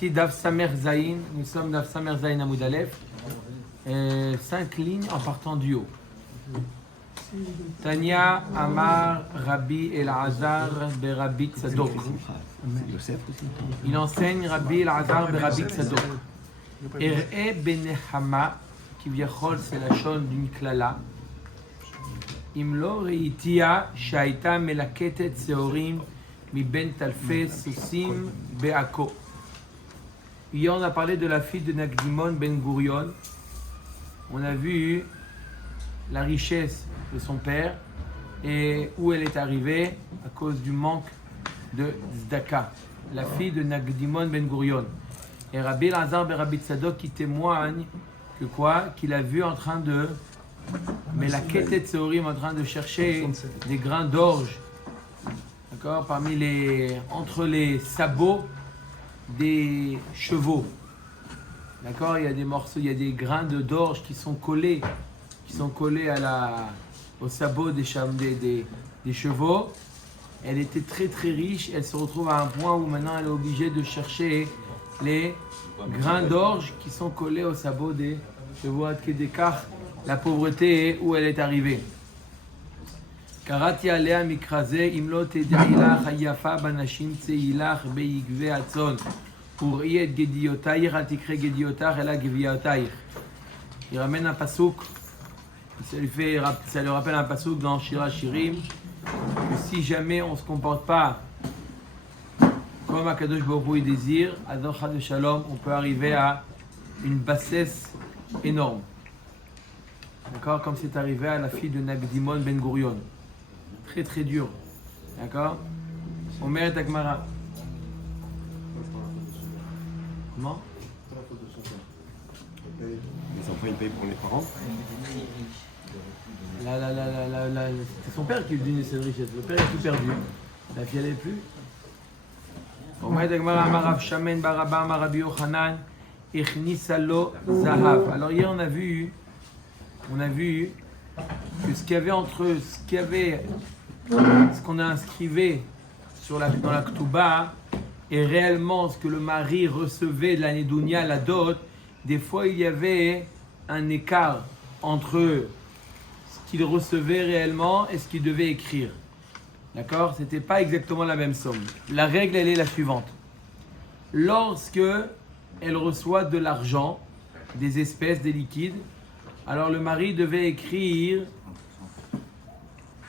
partie d'Av Samer Zayin. Nous sommes d'Av Samer Zayin Amoud Aleph. 5 lignes en partant du haut. Tanya Amar Rabbi Elazar Berabbi Tzadok. Il enseigne Rabbi Elazar Berabbi Tzadok. Er'e Benehama, qui viachol, c'est la chaîne d'une klala. Imlo Reitia Shaita Melaketet Seorim Mi Ben Talfe Susim Beako. Hier, on a parlé de la fille de Nagdimon Ben Gurion. On a vu la richesse de son père et où elle est arrivée à cause du manque de Zdaka. La fille de Nagdimon Ben Gurion. Et Rabbi Elazar ben Rabbi Tzadok qui témoigne que quoi? Qu'il a vu en train de Melaketet Seorim, en train de chercher des grains d'orge. D'accord? Entre les sabots des chevaux. D'accord? Il y a des morceaux, il y a des grains d'orge qui sont collés au sabot des chevaux. Elle était très très riche. Elle se retrouve à un point où maintenant elle est obligée de chercher les grains d'orge qui sont collés au sabot des chevaux. La pauvreté où elle est arrivée. Karati alea mikraze imlo tedailach hayafa banashim tseilach beigve atzon pour y être gediotaïr atikre gediotar ela geviataïr. Il ramène un pasouk. Ça lui rappelle un pasouk dans Shira Shirim que si jamais on ne se comporte pas comme Akadosh Baruch Hu désire, Ador Chad Shalom, on peut arriver à une bassesse énorme. D'accord? Comme c'est arrivé à la fille de Nagdimon Ben Gurion. Très très dur. D'accord? Omer et Agmara. Comment? Les enfants ils payent pour les parents. C'est son père qui lui donnait cette richesse. Le père est tout perdu. La fille elle est plus. Alors hier on a vu que ce qu'il y avait entre eux, ce qu'on a inscrivé dans la Ketouba et réellement ce que le mari recevait de l'année Dounia, la dot, des fois il y avait un écart entre ce qu'il recevait réellement et ce qu'il devait écrire. D'accord? C'était pas exactement la même somme. La règle, elle est la suivante. Lorsque elle reçoit de l'argent, des espèces, des liquides, alors le mari devait écrire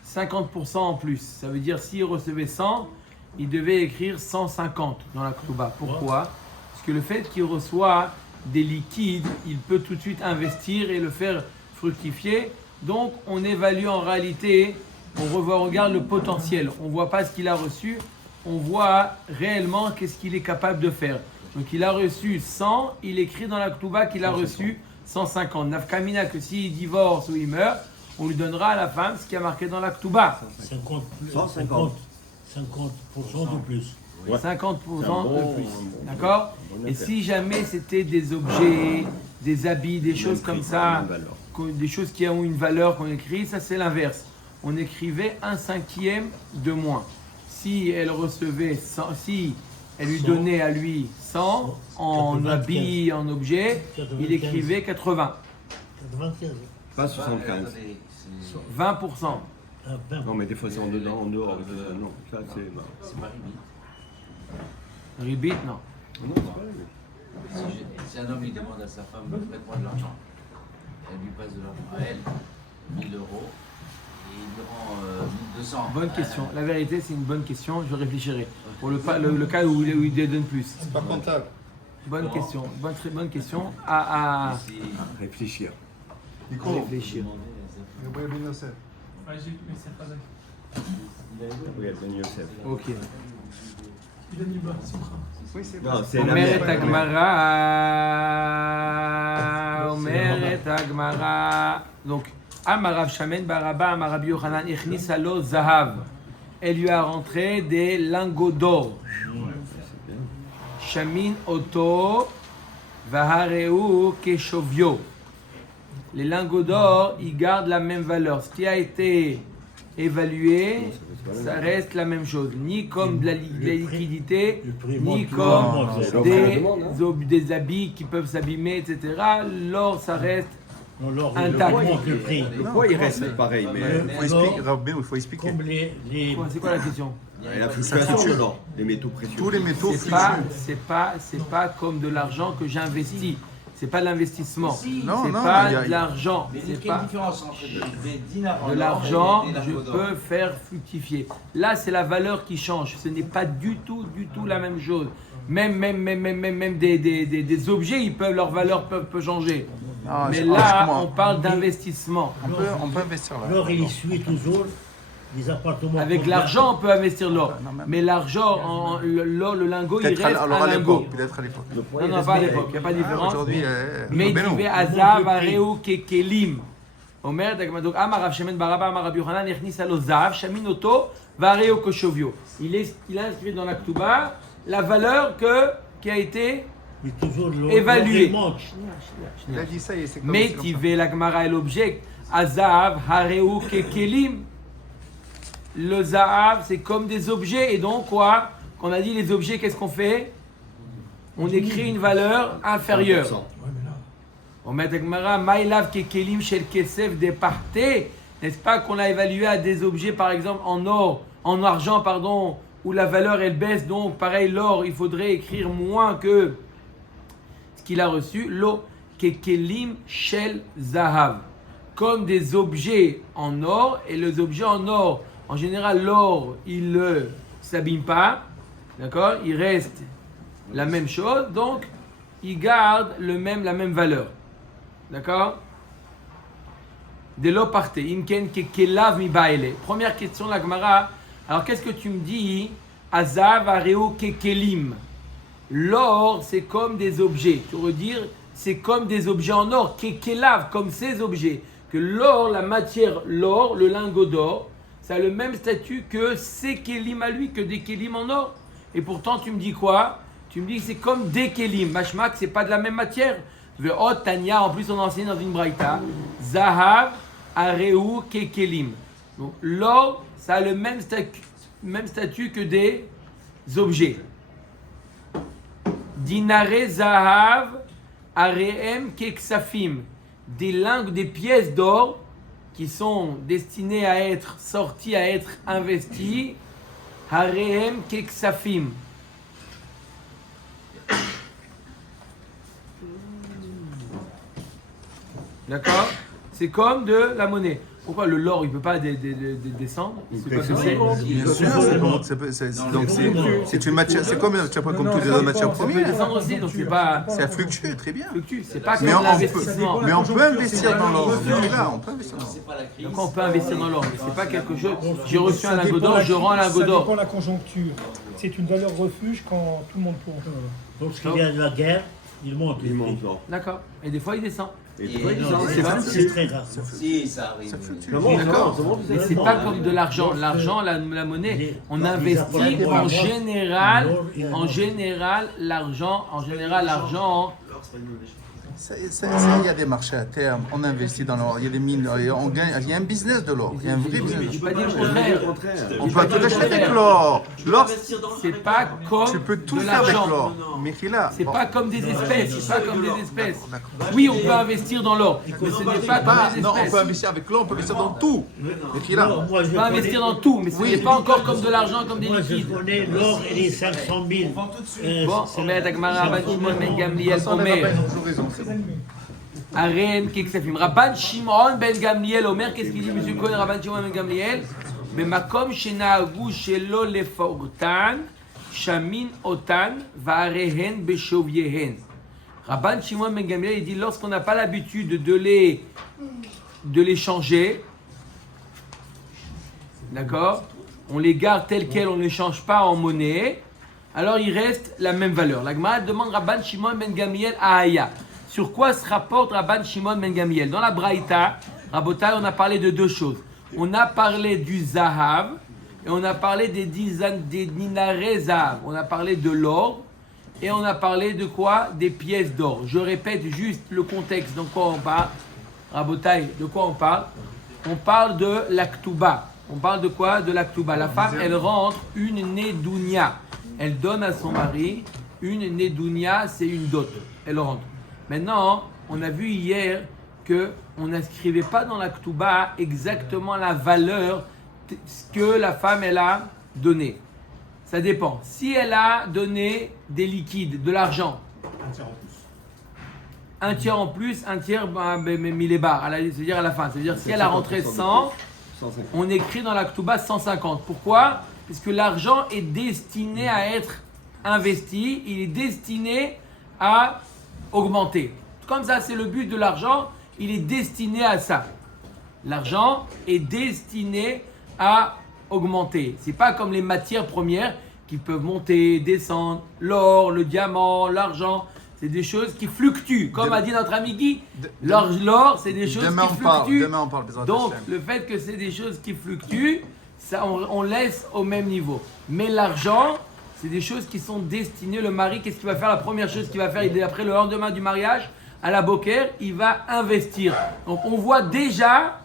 50% en plus. Ça veut dire s'il recevait 100, il devait écrire 150 dans la Ketouba. Pourquoi? Parce que le fait qu'il reçoit des liquides, il peut tout de suite investir et le faire fructifier. Donc on évalue en réalité, on regarde le potentiel. On ne voit pas ce qu'il a reçu, on voit réellement qu'est-ce qu'il est capable de faire. Donc il a reçu 100, il écrit dans la Ketouba qu'il a reçu 150. Nafkamina que s'il divorce ou il meurt, on lui donnera à la fin ce qui a marqué dans la Ketouba. 50% de plus. Ouais. 50% de plus. D'accord? Et si jamais c'était des objets, des habits, des choses comme ça, des choses qui ont une valeur qu'on écrit, ça c'est l'inverse. On écrivait 1/5 de moins. Si elle recevait 100, si elle lui donnait à lui 100 en habits, en objets, il écrivait 80. 95. Pas 75. 20%. Non mais des fois c'est en dedans, en dehors. Non, ça c'est. C'est pas limite. Ribit, non. Non, c'est pas lui. Si un homme il demande à sa femme, prête-moi de l'argent, elle lui passe de l'argent à elle, 1000 euros, et il lui rend 1200. Bonne question. La vérité, c'est une bonne question. Je réfléchirai. Pour le cas où il donne plus. C'est pas comptable. Bonne question. Très bonne question. À Réfléchir. réfléchir. Regarde, Ben Yosef. Ok. Non, c'est la Omeret mère. Agmara. Donc, Amarav Shamen Baraba, Amarabi Yochanan, Ichnisa lo Zahav. Elle lui a rentré des lingots d'or. Shamin Oto, Vahareu Keshovio. Les lingots d'or, ils gardent la même valeur. Ce qui a été évalué, Non, ça reste la même chose. Ni comme de la liquidité, Le prix ni monte tout comme le monde, c'est l'offre et la demande, des habits qui peuvent s'abîmer, etc. L'or, ça reste Non, l'or, intact. augmente le prix. Le poids, il reste pareil, mais Il faut expliquer. Comme les C'est quoi la question? et la fluctuation de l'or, les métaux précieux. Tous les métaux C'est fluctuent. pas comme de l'argent que j'investis. C'est pas de l'investissement. Non, C'est non, pas il y a- de l'argent. Mais C'est quelle pas différence entre des dinars en de or l'argent. et des Je lingots d'or? peux faire fructifier. Là, c'est la valeur qui change. Ce n'est pas du tout la même chose. Même des objets, leur valeur peut changer. Ah, Mais c'est- là, franchement, on parle d'investissement. on peut investir là. l'or, il suit toujours les appartements. Avec comme l'argent, on peut investir l'or. Non, même- Mais l'argent, le lingot, il Peut-être reste alors un à lingot. l'époque. Peut-être à l'époque. Non, pas à l'époque. Il n'y a pas de Ah, différence. Aujourd'hui, Mais Beno. tu vais Azav, Areu, Kekelim. Omer, donc Amar Rav Shemen Baraba, Amar Rabbi Yochanan, Echnis alo Zav, Shamin Oto, Vareo Koshovio. Il a inscrit dans la Ktuba la valeur qui a été Mais toujours l'or, évaluée. l'or, il monte. Il a dit ça et c'est comme Mais c'est comme tu ça. veux la Gemara et l'objet. Azav, Hareu, Kekelim. Le Zahav, c'est comme des objets. Et donc, quoi? Quand on a dit les objets, qu'est-ce qu'on fait? On écrit une valeur inférieure. 100%. On met Gemara, Maïlav Kekelim Shel Kesef Departé. N'est-ce pas qu'on a évalué à des objets, par exemple, en argent, pardon, où la valeur elle baisse, donc pareil, l'or, il faudrait écrire moins que ce qu'il a reçu. Lo Kekelim Shel Zahav. Comme des objets en or, et les objets en or, en général, l'or, il ne s'abîme pas, d'accord? Il reste la même chose, donc il garde la même valeur. D'accord? De l'eau partait. Imken kekelav mi baile. Première question de la Gemara. Alors qu'est-ce que tu me dis? Azav areo kekelim. L'or, c'est comme des objets. Tu veux dire, c'est comme des objets en or. Kekelav, comme ces objets. Que l'or, la matière, l'or, le lingot d'or, ça a le même statut que ces kelim à lui, que des kelim en or. Et pourtant, tu me dis quoi? Tu me dis que c'est comme des kelim. Mashmak, c'est pas de la même matière. Ve'ot Tanya, en plus on a enseigné dans une braïta, Zahav, Areu, Kekelim. Donc l'or, ça a le même statut que des objets. Dinare, Zahav, Areem, Keksafim. Des pièces d'or qui sont destinées à être sorties, à être investies. Areem, Keksafim. D'accord? C'est comme de la monnaie. Pourquoi le l'or, il ne peut pas descendre? C'est pas que c'est. Bien sûr, c'est bon. Donc c'est une matière, c'est comme toutes les autres matières Ça peut premières. descendre aussi, donc c'est pas. Ça fluctue très bien. Fluctue. C'est pas comme Mais l'investissement. on peut investir dans l'or. Là, on peut investir dans l'or. C'est pas la crise. D'accord, on peut investir dans l'or, mais c'est pas quelque chose. J'ai reçu un Ça lingot dépend d'or, la- je rends un lingot Ça dépend d'or. la conjoncture. C'est une valeur refuge quand tout le monde prend. Lorsqu'il y a de la guerre, il monte. Il monte l'or. D'accord. Et des fois, il descend. Et Et toi, il Non, descend. c'est très rare. Si, ça arrive. Ça fluctue. D'accord. Mais c'est pas comme de l'argent. L'argent, la monnaie, on investit en général, l'argent. Il y a des marchés à terme, on investit dans l'or, il y a des mines, on gagne, il y a un business de l'or, il y a un vrai business. Je pas dire le contraire. On peut tout acheter avec l'or. L'or, C'est pas comme tu peux tout de faire avec l'argent. l'or. Mais qu'il a. C'est pas comme des espèces. C'est pas comme des espèces. D'accord. Oui, on peut investir dans l'or, mais ce n'est pas comme des Non, on peut espèces. investir avec l'or, on peut investir dans tout. Mais qu'il a. Non, moi, je On peut investir dans tout, mais ce n'est pas encore comme de l'argent, comme des Moi, je liquides. connais l'or et les 500 000. Bon, on met à Gmara, Rabban Shimon Ben Gamliel, Omer. Aren Keksafim. Rabban Shimon Ben Gamliel, Omer, qu'est-ce qu'il dit, monsieur Cohen, Rabban Shimon Ben Gamliel? Bemakom Shenahagu Shelo Lefortan, Shamin Otan, Varehen Beshoviehen. Rabban Shimon Ben Gamliel, il dit, lorsqu'on n'a pas l'habitude de les changer, d'accord? On les garde tels quels, on ne les change pas en monnaie, alors il reste la même valeur. La Gemara demande Rabban Shimon Ben Gamliel à Aya. Sur quoi se rapporte Rabban Shimon Ben Gamliel? Dans la Braïta, Rabotai, on a parlé de deux choses. On a parlé du Zahav et on a parlé des dinare Zahav. On a parlé de l'or et on a parlé de quoi? Des pièces d'or. Je répète juste le contexte de quoi on parle. Rabotai, de quoi on parle? On parle de la Ktuba. On parle de quoi? De la Ktuba. La femme, elle rentre une Nedounia. Elle donne à son mari une Nedounia, c'est une dot. Elle rentre. Maintenant, on a vu hier qu'on n'inscrivait pas dans la Ktuba exactement la valeur que la femme, elle a donné. Ça dépend. Si elle a donné des liquides, de l'argent, un tiers en plus, un tiers, mille et bar, c'est-à-dire à la fin. C'est-à-dire si elle a rentré 100, on écrit dans la Ktuba 150. Pourquoi? Parce que l'argent est destiné à être investi, il est destiné à augmenter. Comme ça, c'est le but de l'argent, il est destiné à ça. L'argent est destiné à augmenter. C'est pas comme les matières premières qui peuvent monter, descendre, l'or, le diamant, l'argent. C'est des choses qui fluctuent. Comme a dit notre ami Guy, l'or, c'est des choses qui fluctuent. Demain on parle. Donc, le fait que c'est des choses qui fluctuent, ça, on laisse au même niveau. Mais l'argent, c'est des choses qui sont destinées. Le mari, qu'est-ce qu'il va faire? La première chose qu'il va faire, après le lendemain du mariage, à la boker, il va investir. Donc, on voit déjà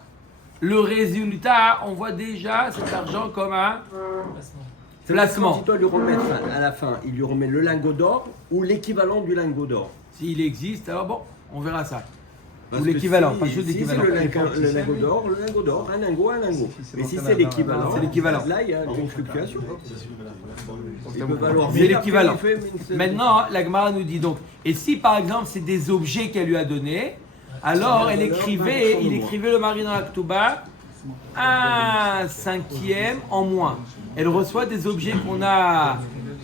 le résultat, on voit déjà cet argent comme un placement. Quand il doit lui remettre à la fin, il lui remet le lingot d'or ou l'équivalent du lingot d'or. S'il existe, alors bon, on verra ça. Parce Ou l'équivalent, que pas juste si l'équivalent. c'est le lingot d'or, un lingot. Et si c'est l'équivalent, là il y a une fluctuation. Il peut valoir C'est l'équivalent. Maintenant, la Gemara nous dit donc, et si par exemple c'est des objets qu'elle lui a donnés, alors il écrivait le mari dans la Ktuba, 1/5 en moins. Elle reçoit des objets qu'on a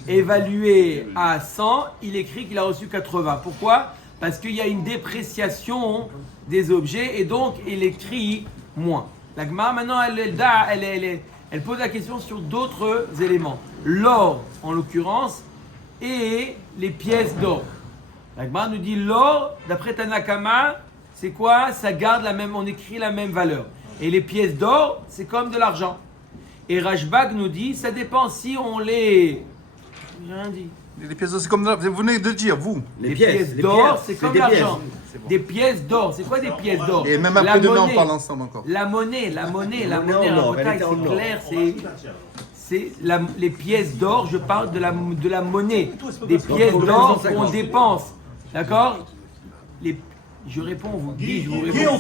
évalués à 100, il écrit qu'il a reçu 80. Pourquoi? Parce qu'il y a une dépréciation des objets et donc il écrit moins. La Gemara maintenant elle pose la question sur d'autres éléments. L'or en l'occurrence et les pièces d'or. La Gemara nous dit l'or, d'après Tanakama, c'est quoi? Ça garde la même, on écrit la même valeur. Et les pièces d'or, c'est comme de l'argent. Et Rashbag nous dit, ça dépend si on les... J'ai rien dit. Les pièces d'or, c'est comme vous venez de dire, vous. Les pièces d'or, c'est comme l'argent. Des pièces d'or, c'est quoi des pièces d'or? Et même après demain, on parle ensemble encore. La monnaie, en or, c'est clair, les pièces d'or, je parle de la monnaie. Des pièces d'or qu'on dépense. D'accord? Je réponds, vous dites, je vous réponds.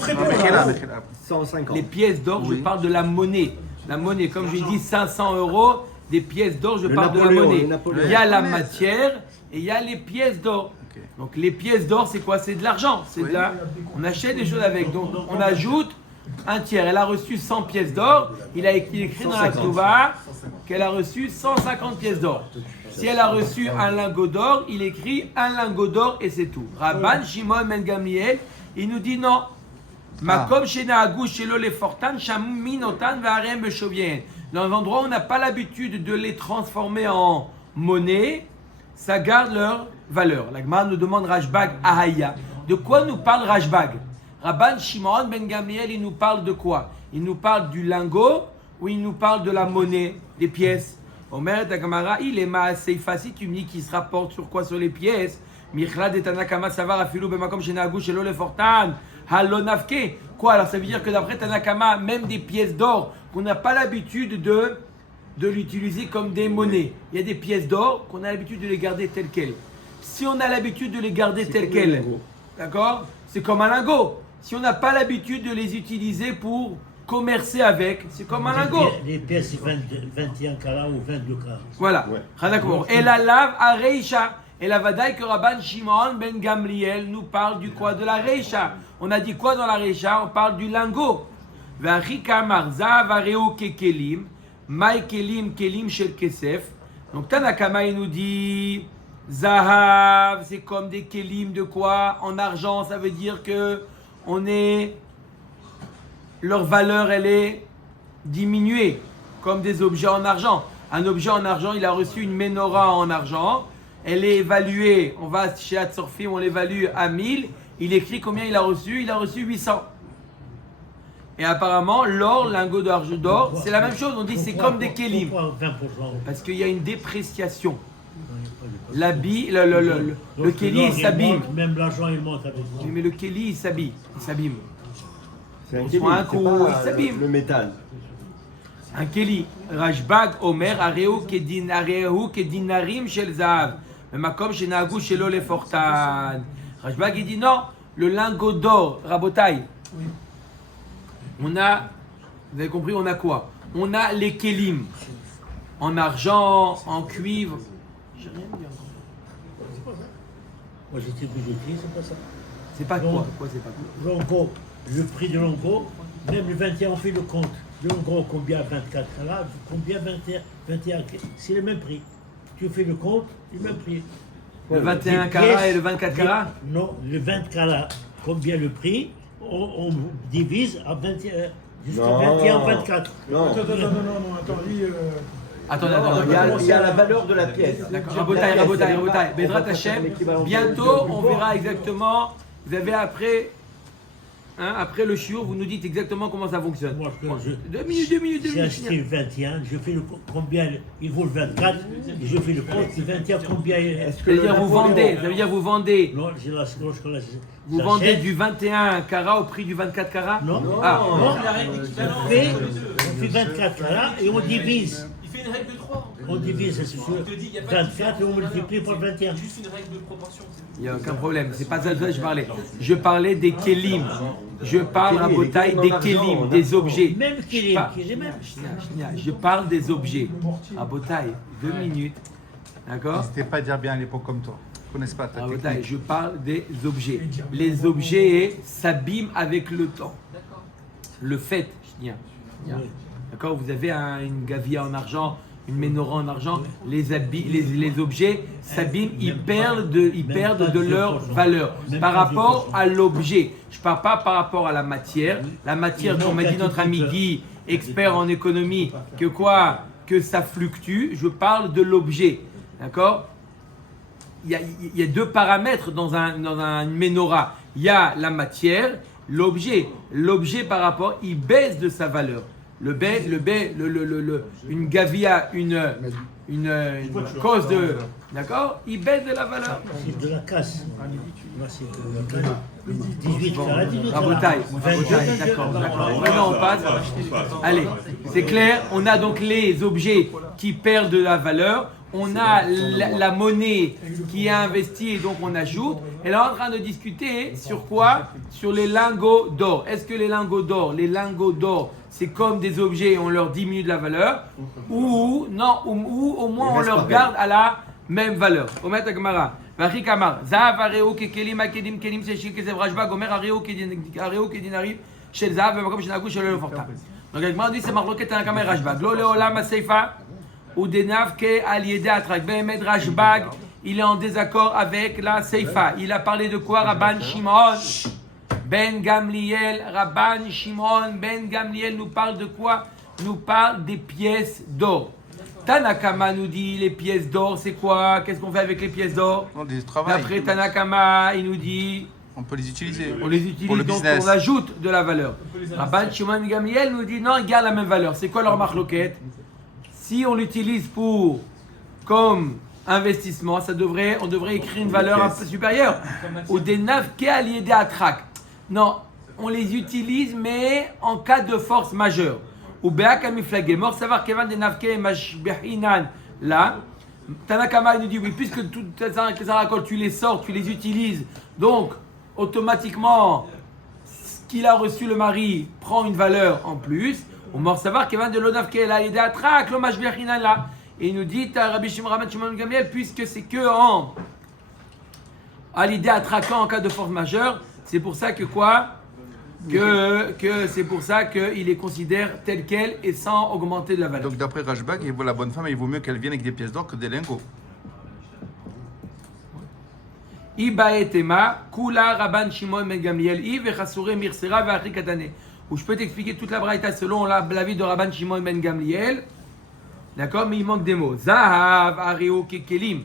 150. Les pièces d'or, je parle de la monnaie. La monnaie, comme j'ai dit, 500 €, des pièces d'or, je parle de la monnaie. Il y a la matière et il y a les pièces d'or. Donc les pièces d'or, c'est quoi? C'est de l'argent. On achète des choses avec. Donc on ajoute un tiers. Elle a reçu 100 pièces d'or. Il écrit dans la Ktuba qu'elle a reçu 150 pièces d'or. Si elle a reçu un lingot d'or, il écrit un lingot d'or et c'est tout. Rabban Shimon ben Gamliel, il nous dit non. Makom shenahagu shelo lefortan shamu minotan ve'arem beshovien. Dans l'endroit où on n'a pas l'habitude de les transformer en monnaie, ça garde leur valeur. La Gemara nous demande Rashbag Ahaya. De quoi nous parle Rashbag? Rabban Shimon ben Gamliel, il nous parle de quoi? Il nous parle du lingot ou il nous parle de la monnaie, des pièces? Omer ta Gemara, il est maaseifa. Si tu me dis qu'il se rapporte sur quoi? Sur les pièces. Michlad et Tanakama savar afilu bemakom shenahagu shelo lefortan halonafke. Quoi? Alors ça veut dire que d'après Tanakama, même des pièces d'or qu'on n'a pas l'habitude de l'utiliser comme des monnaies. Il y a des pièces d'or qu'on a l'habitude de les garder telles quelles. Si on a l'habitude de les garder telles quelles, d'accord? C'est comme un lingot. Si on n'a pas l'habitude de les utiliser pour commercer avec, c'est comme un lingot. Les pièces 21 carats ou 22 carats. Voilà. Et la lave à Reisha. Et la vadaï que Rabban Shimon ben Gamliel nous parle du quoi? De la Reisha. On a dit quoi dans la Reisha? On parle du lingot. V'achika zav areu kekelim, mai kelim shel kesef. Donc Tanakama il nous dit zahav, c'est comme des kelim de quoi? En argent, ça veut dire que leur valeur elle est diminuée, comme des objets en argent. Un objet en argent, il a reçu une menorah en argent. Elle est évaluée, on va chez Atzorfim, on l'évalue à 1000. Il écrit combien il a reçu? Il a reçu 800. Et apparemment, l'or, lingot d'or, c'est la même chose. On dit c'est comme des kélim. Parce qu'il y a une dépréciation. Le kéli s'abîme. Même l'argent il monte avec moi. Mais le kéli il s'abîme. C'est un On reçoit un coup, il s'abîme. le métal. un keli. Rashbag Omer, Areu kedinarim shel zahav. Makom shenagu shelo lefortan. Rashbag il dit non, le lingot d'or, Rabotai. On a, vous avez compris, on a quoi? On a les kelim, en argent, en cuivre. J'ai rien dit encore. Moi j'étais bijoutier, c'est pas ça. C'est pas Non. quoi? Quoi c'est pas quoi? Longo, le prix de Longo, même le 21, on fait le compte. Le Longo, combien 24 là, combien 21, c'est le même prix. Tu fais le compte, le même prix. Le 21 Les carats pièces, et le 24 carats? Non, le 20 carats, combien le prix, on divise à 21, jusqu'à Non. 21, 24. Non, Attends, lui, Attendez, il y a la valeur de la pièce. D'accord, Rabotai. Bedrat Hashem, bientôt on verra exactement. Vous avez après le shiur, vous nous dites exactement comment ça fonctionne. Moi, Deux minutes. J'ai acheté le 21, je fais le combien il vaut le 24, et je fais le compte, le 21 combien Ça veut dire vous vendez. Non, j'ai la cloche que là. Vous vendez du 21 carats au prix du 24 carats? Non, Ah, non, on fait 24 carats et on divise. Il fait une règle de 3. On divise sur 24 et on multiplie par 21. Juste une règle de proportion. il n'y a aucun problème, c'est pas ça que je parlais. Je parlais des kelim. Je parle à Botaï des kelim, des objets. Même qu'il est, même. Je parle des objets. À Botaï, 2 minutes. D'accord? N'hésitez pas à dire bien à l'époque comme toi. Ils connaissent pas ta Ah, technique. Botaï, je parle des objets. Les objets s'abîment avec le temps. Le fait, d'accord? Vous avez une gavia en argent, une menorah en argent, les objets s'abîment, ils perdent de leur valeur par rapport à l'objet. Je ne parle pas par rapport à la matière. La matière, comme m'a dit notre ami Guy, expert en économie, que ça fluctue. Je parle de l'objet, d'accord? Il y a 2 paramètres dans une menorah. Il y a la matière, l'objet. L'objet par rapport, il baisse de sa valeur. Une gavia, une cause de, d'accord, il baisse de la valeur. C'est de la casse. Moi, c'est de 18 carats, 18 Rabotaï, d'accord. Maintenant on passe. Allez, c'est clair. On a donc les objets qui perdent de la valeur. On a la monnaie qui est investie et donc on ajoute. Et là, on est en train de discuter sur quoi? Sur les lingots d'or. Est-ce que les lingots d'or, c'est comme des objets et on leur diminue de la valeur? Ou non, ou au moins on leur garde à la même valeur. Omet Agmara. Vachik Amar. Zahav areu kekelim akedim kelim seshil kesev rashbag. Omer areu kedinarim shel zahav b'makom shenagu shelo lefortan. Donc Agmara dit c'est marloket tanakama et rashbag. Lo leolam aseifa. Ou des navke aliédé atrak. Behemed Rashbag, il est en désaccord avec la Seifa. Il a parlé de quoi? Rabban Shimon Ben Gamliel. Rabban Shimon Ben Gamliel nous parle de quoi? Nous parle des pièces d'or. Tanakama nous dit les pièces d'or, c'est quoi? Qu'est-ce qu'on fait avec les pièces d'or? On les travaille. D'après Tanakama, il nous dit On peut les utiliser. on les utilise pour le donc business. on ajoute de la valeur. Rabban Shimon Ben Gamliel nous dit non, il garde la même valeur. C'est quoi leur marloquette? Si on l'utilise comme investissement, on devrait écrire une valeur un peu supérieure. Ou des navke aliédé atrak. Non, on les utilise mais en cas de force majeure. Ou be'akami flagé. Mort savoir kevan des navke mashbehinan. Là, Tanakama nous dit oui, puisque tout ça raconte, tu les sors, tu les utilises. Donc, automatiquement, ce qu'il a reçu le mari prend une valeur en plus. On mort savoir qu'il va de l'onavke là, il est à trak, l'hommage biachinan là. Et il nous dit, Rabbi Shimon Gamliel, puisque c'est que à l'idée attraquant en cas de force majeure, c'est pour ça que quoi? Que c'est pour ça qu'il les considère tel quel et sans augmenter de la valeur. Donc d'après Rashbag, il vaut la bonne femme, il vaut mieux qu'elle vienne avec des pièces d'or que des lingots. Iba etema, kula Rabban Shimon Ben Gamliel, i vechasure mirsera ve'achri katane. Où je peux t'expliquer toute la braïta selon l'avis de Rabban Shimon Ben Gamliel. D'accord, mais il manque des mots. Zahav, areo, kekelim.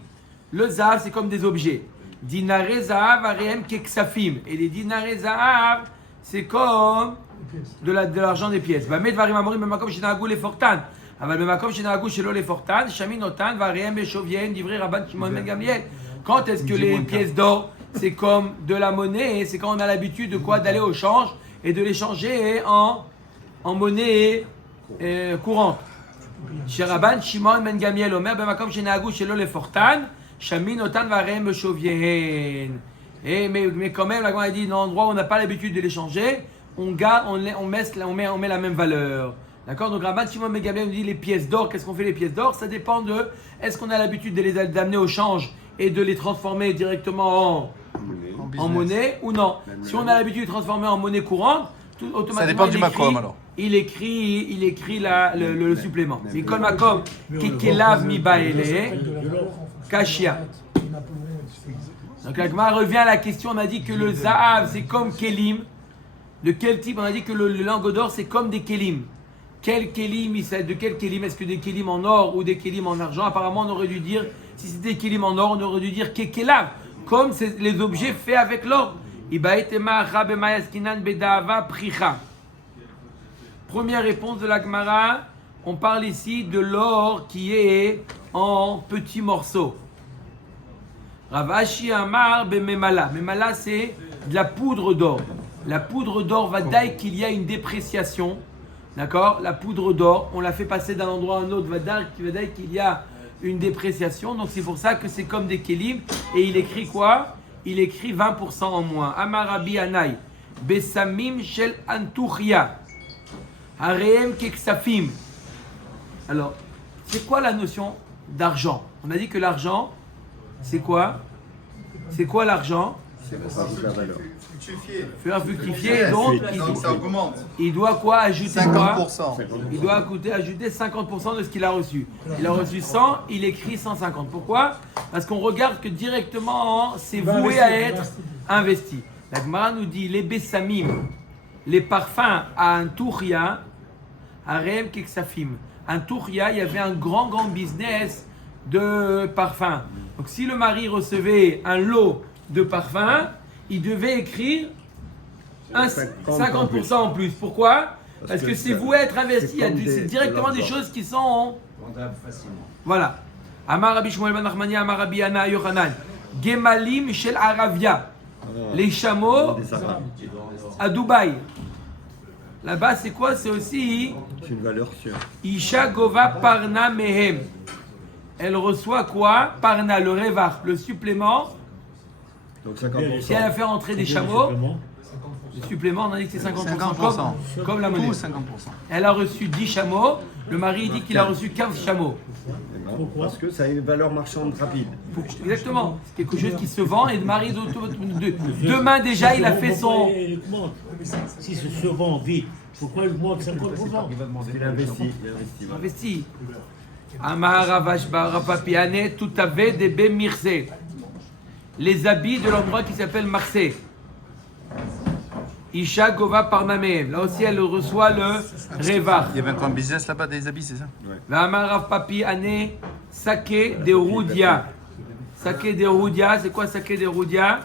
Le zahav, c'est comme des objets. Dinare zahav, areem, keksafim. Et les dinare zahav, c'est comme de l'argent des pièces. Bamed varim amorim bemakom shenahagu lefortan. Aval bemakom shenahagu shelo lefortan, shamin otan, vareem beshovien, divrei Rabban Shimon Ben Gamliel. Quand est-ce que les pièces d'or, c'est comme de la monnaie, c'est quand on a l'habitude de quoi? D'aller au change et de l'échanger en monnaie courante. Chez Rabban Shimon ben Gamiel Omer b'makom shenahagu shelo lefortan shamin otan varehem beshoviehen. Mais quand même, la Gemara a dit dans l'endroit où on n'a pas l'habitude de les changer, on garde, on met la même valeur. D'accord? Donc Rabban Shimon ben Gamiel nous dit les pièces d'or. Qu'est-ce qu'on fait les pièces d'or? Ça dépend de est-ce qu'on a l'habitude de les amener au change et de les transformer directement en monnaie ou non. Si on a l'habitude de transformer en monnaie courante, automatiquement ça dépend du makom alors. Il écrit le supplément. C'est comme makom kekelav mi baele kashia. Donc la Gemara revient à la question. On a dit que le zahav c'est comme kelim. De quel type? On a dit que le lingot d'or c'est comme des kelim. Quel kelim? De quel kelim? Est-ce que des kelim en or ou des kelim en argent? Apparemment on aurait dû dire, si c'était des kelim en or, on aurait dû dire kekelav. Comme c'est les objets faits avec l'or. Première réponse de la Gemara, on parle ici de l'or qui est en petits morceaux. Ravashi Amar Bememala. Memala c'est de la poudre d'or. La poudre d'or va dire qu'il y a une dépréciation. D'accord? La poudre d'or, on la fait passer d'un endroit à un autre, va dire qu'il y a une dépréciation. Donc c'est pour ça que c'est comme des kelim. Et il écrit quoi? Il écrit 20% en moins. Amarabi Anay. Besamim shel antuchia. Hareem keksafim. Alors, c'est quoi la notion d'argent? On a dit que l'argent, c'est quoi? C'est quoi l'argent? C'est pour rajouter la valeur. Faire fructifier, donc ça augmente. Il doit quoi ajouter 50%. quoi? Il doit ajouter 50% de ce qu'il a reçu. Il a reçu 100, il écrit 150. Pourquoi? Parce qu'on regarde que directement, c'est voué à être investi. La Gemara nous dit les bessamim, les parfums à un touria, à Rehem Keksafim. Un touria, il y avait un grand business de parfums. Donc si le mari recevait un lot de parfums, il devait écrire 50% en plus. Pourquoi? Parce que c'est voué à être investi. C'est directement des choses qui sont vendables facilement. Voilà. Amar Rabbi Shmuel ben Nachmania, Amar Rabbi Yana Yochanan. Gemalim shel Aravia. Les chameaux à Dubaï. Là-bas, c'est quoi? C'est aussi C'est une valeur sûre. Isha Gova Parna Mehem. Elle reçoit quoi? Parna, le revar, le supplément. Donc 50%. Si elle a fait entrer des chameaux, le supplément, on a dit que c'est 50%, comme la monnaie. Tout 50%. Elle a reçu 10 chameaux, le mari dit qu'il a reçu 15 chameaux. Pourquoi? Parce que ça a une valeur marchande rapide. Exactement, c'est quelque chose qui se vend et le mari, demain déjà, il a fait son... Si se vend vite, pourquoi il augmente 50%? Il investit. Investi. Amar Avashba Rapapiane, tout avait des Bemirse. Les habits de l'endroit qui s'appelle Marseille. Isha Gova Parnameem. Là aussi, elle reçoit le Revar. Il y avait encore un business là-bas des habits, c'est ça? Amar Papi Ane, Sake de Roudia. Sake de Roudia, c'est quoi Sake de Roudia?